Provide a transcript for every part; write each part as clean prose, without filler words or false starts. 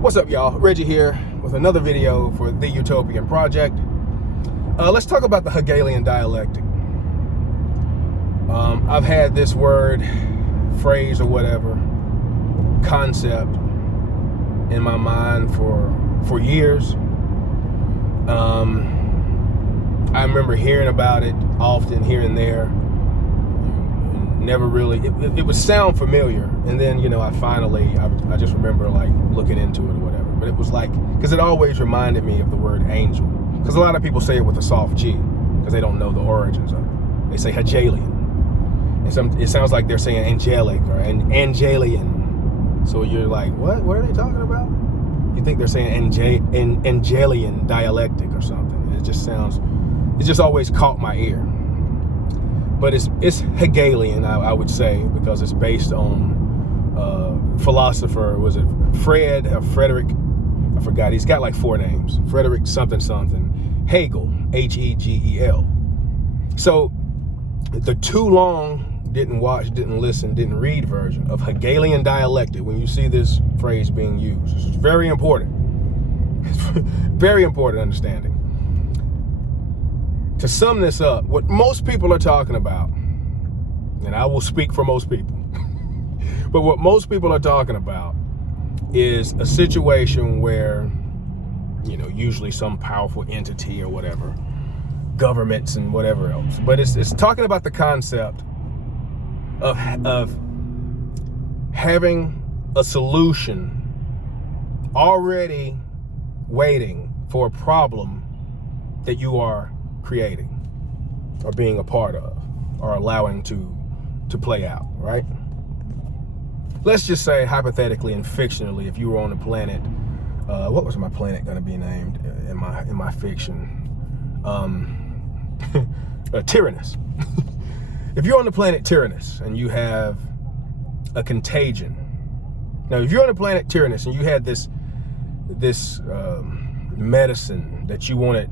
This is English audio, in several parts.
What's up, y'all? Reggie here with another video for the You-Topian project. Let's talk about the Hegelian Dialectic. I've had this word, phrase, or whatever, concept in my mind for years. I remember hearing about it often here and there. Never really, it would sound familiar, and then I just remember like looking into it or whatever. But it was like, because it always reminded me of the word angel, because a lot of people say it with a soft G because they don't know the origins of it. They say Hegelian, and it sounds like they're saying angelic or Angelian. So you're like, what are they talking about? You think they're saying Hegelian Dialectic or something. It just always caught my ear. But it's Hegelian, I would say, because it's based on philosopher, was it Frederick? I forgot. He's got like 4 names. Frederick something. Hegel, Hegel. So the too long, didn't watch, didn't listen, didn't read version of Hegelian Dialectic, when you see this phrase being used, it's very important. It's very important understanding. To sum this up, what most people are talking about, and I will speak for most people, but what most people are talking about is a situation where, usually some powerful entity or whatever, governments and whatever else, but it's talking about the concept of having a solution already waiting for a problem that you are creating or being a part of or allowing to play out, right? Let's just say hypothetically and fictionally, if you were on a planet, what was my planet going to be named in my fiction? Tyrannus. If you're on the planet Tyrannus and you have a contagion. Now, if you're on the planet Tyrannus and you had this medicine that you wanted,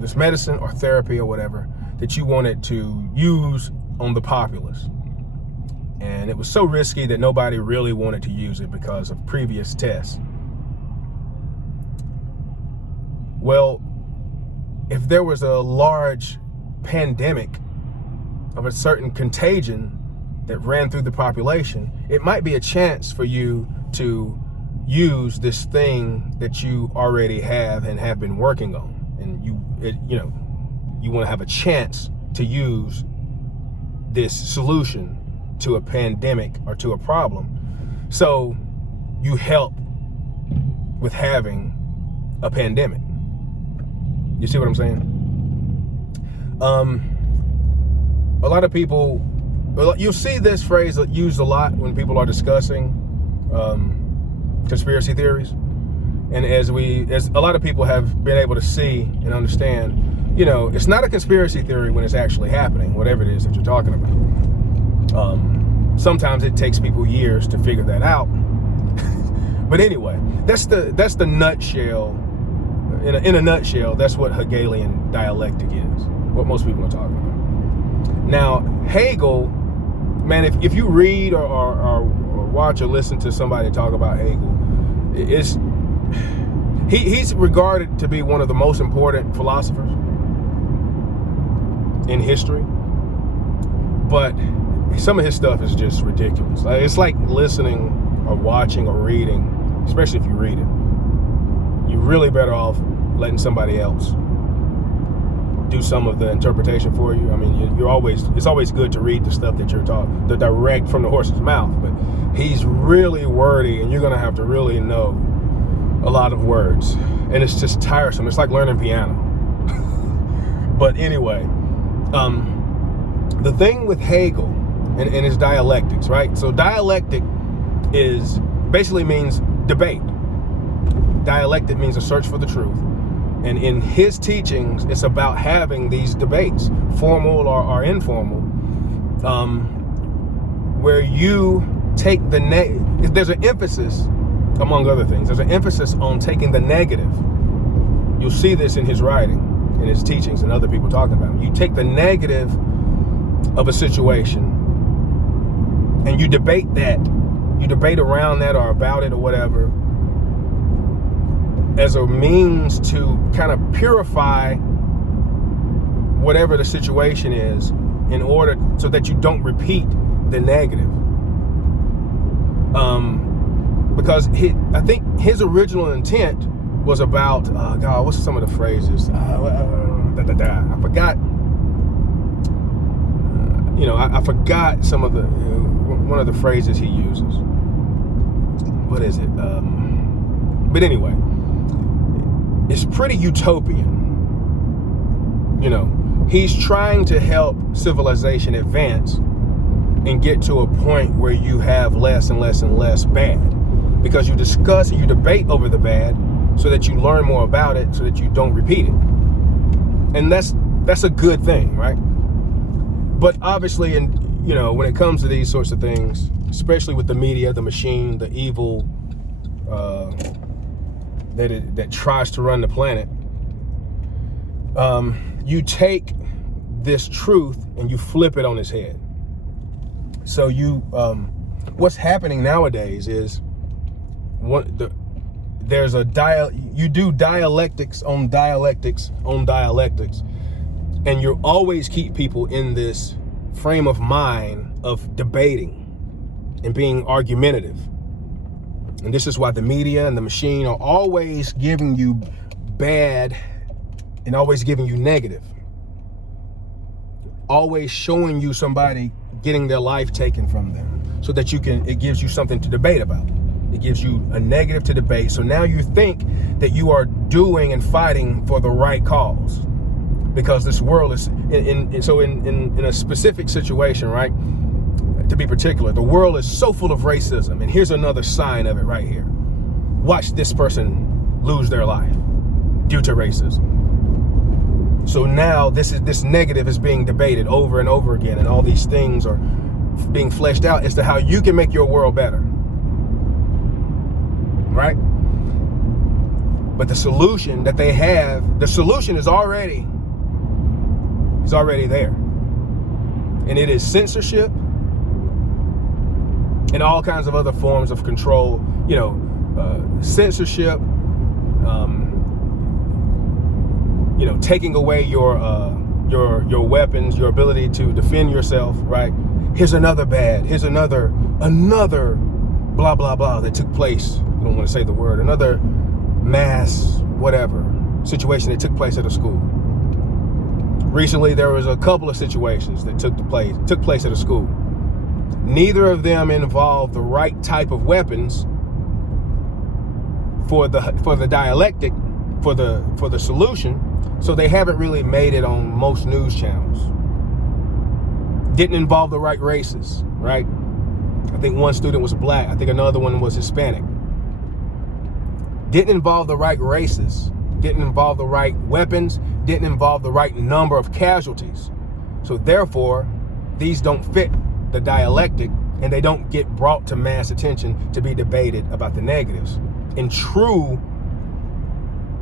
this medicine or therapy or whatever that you wanted to use on the populace. And it was so risky that nobody really wanted to use it because of previous tests. Well, if there was a large pandemic of a certain contagion that ran through the population, it might be a chance for you to use this thing that you already have and have been working on. And you want to have a chance to use this solution to a pandemic or to a problem. So you help with having a pandemic. You see what I'm saying? A lot of people, you'll see this phrase used a lot when people are discussing conspiracy theories. And as a lot of people have been able to see and understand, it's not a conspiracy theory when it's actually happening, whatever it is that you're talking about. Sometimes it takes people years to figure that out. But anyway, that's the nutshell. In a nutshell, that's what Hegelian dialectic is, what most people are talking about. Now, Hegel, man, if you read or watch or listen to somebody talk about Hegel, he's regarded to be one of the most important philosophers in history, but some of his stuff is just ridiculous. It's like listening or watching or reading, especially if you read it. You're really better off letting somebody else do some of the interpretation for you. I mean, it's always good to read the stuff that you're taught, the direct from the horse's mouth, but he's really wordy and you're gonna have to really know a lot of words, and it's just tiresome. It's like learning piano. But anyway, the thing with Hegel and his dialectics, right? So dialectic basically means debate. Dialectic means a search for the truth. And in his teachings, it's about having these debates, formal or informal, where you take there's an emphasis, among other things, there's an emphasis on taking the negative. You'll see this in his writing, in his teachings, and other people talking about it. You take the negative of a situation and you debate that. You debate around that or about it or whatever, as a means to kind of purify whatever the situation is, in order so that you don't repeat the negative. Because I think his original intent was about, God, what's some of the phrases? I forgot. I forgot some of the, one of the phrases he uses. What is it? But anyway, it's pretty utopian. He's trying to help civilization advance and get to a point where you have less and less and less bad, because you discuss and you debate over the bad so that you learn more about it, so that you don't repeat it. And that's a good thing, right? But obviously, when it comes to these sorts of things, especially with the media, the machine, the evil that tries to run the planet, you take this truth and you flip it on its head. So what's happening nowadays is you do dialectics on dialectics on dialectics, and you always keep people in this frame of mind of debating and being argumentative. And this is why the media and the machine are always giving you bad and always giving you negative. Always showing you somebody getting their life taken from them, so that it gives you something to debate about. It gives you a negative to debate. So now you think that you are doing and fighting for the right cause, because this world is in a specific situation, right? To be particular, the world is so full of racism, and here's another sign of it right here. Watch this person lose their life due to racism. So now this negative is being debated over and over again, and all these things are being fleshed out as to how you can make your world better, right? But the solution that they have, the solution is already there, and it is censorship and all kinds of other forms of control. Censorship. Taking away your weapons, your ability to defend yourself, right? Here's another bad. Here's another blah, blah, blah that took place. I don't want to say the word. Another mass, whatever, situation that took place at a school. Recently, there was a couple of situations that took place at a school. Neither of them involved the right type of weapons for the dialectic, for the solution. So they haven't really made it on most news channels. Didn't involve the right races, right? I think one student was black. I think another one was Hispanic. Didn't involve the right races. Didn't involve the right weapons. Didn't involve the right number of casualties. So therefore, these don't fit the dialectic, and they don't get brought to mass attention to be debated about the negatives. In true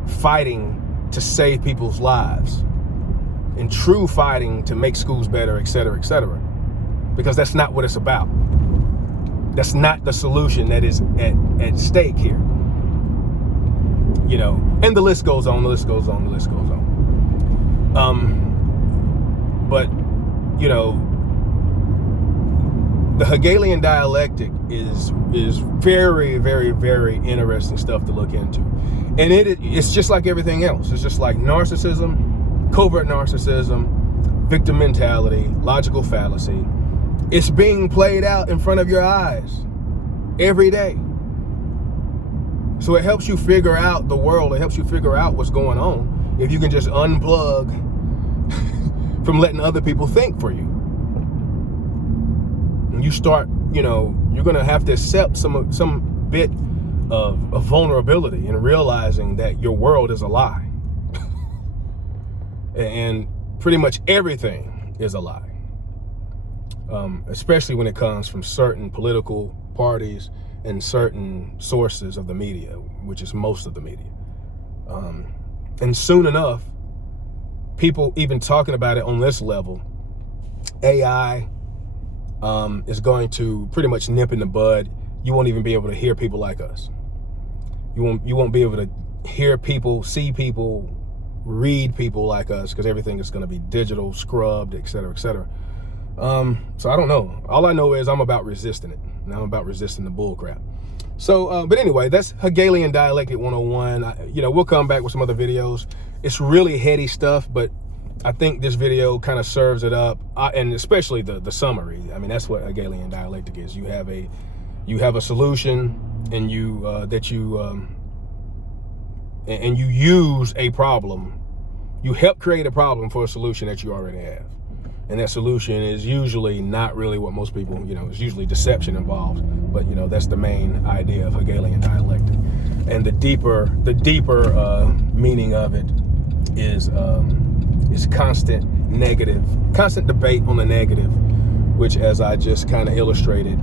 fighting to save people's lives, in true fighting to make schools better, et cetera, because that's not what it's about. That's not the solution that is at stake here. And the list goes on, but the Hegelian Dialectic is very, very, very interesting stuff to look into. And it's just like everything else. It's just like narcissism, covert narcissism, victim mentality, logical fallacy. It's being played out in front of your eyes every day. So it helps you figure out the world. It helps you figure out what's going on if you can just unplug from letting other people think for you. And you start, you're going to have to accept some bit of vulnerability and realizing that your world is a lie. And pretty much everything is a lie. Especially when it comes from certain political parties and certain sources of the media, which is most of the media. And soon enough, people even talking about it on this level, AI is going to pretty much nip in the bud. You won't even be able to hear people like us. You won't be able to hear people, see people, read people like us, because everything is going to be digital, scrubbed, et cetera, et cetera. So I don't know. All I know is I'm about resisting it. And I'm about resisting the bull crap. So, but anyway, that's Hegelian Dialectic 101. We'll come back with some other videos. It's really heady stuff, but I think this video kind of serves it up, and especially the summary. I mean, that's what Hegelian Dialectic is. You have a solution, and you use a problem. You help create a problem for a solution that you already have. And that solution is usually not really what most people, it's usually deception involved. But, that's the main idea of Hegelian Dialectic. And the deeper meaning of it is constant debate on the negative, which, as I just kind of illustrated,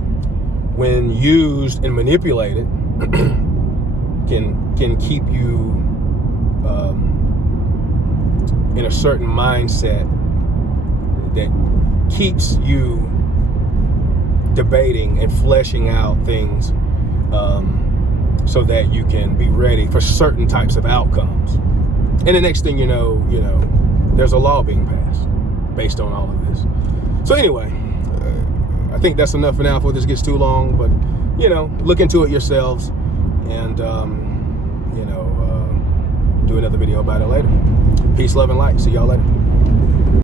when used and manipulated, can keep you in a certain mindset that keeps you debating and fleshing out things so that you can be ready for certain types of outcomes. And the next thing you know, there's a law being passed based on all of this. So anyway, I think that's enough for now before this gets too long, but look into it yourselves, and do another video about it later. Peace, love, and light. See y'all later.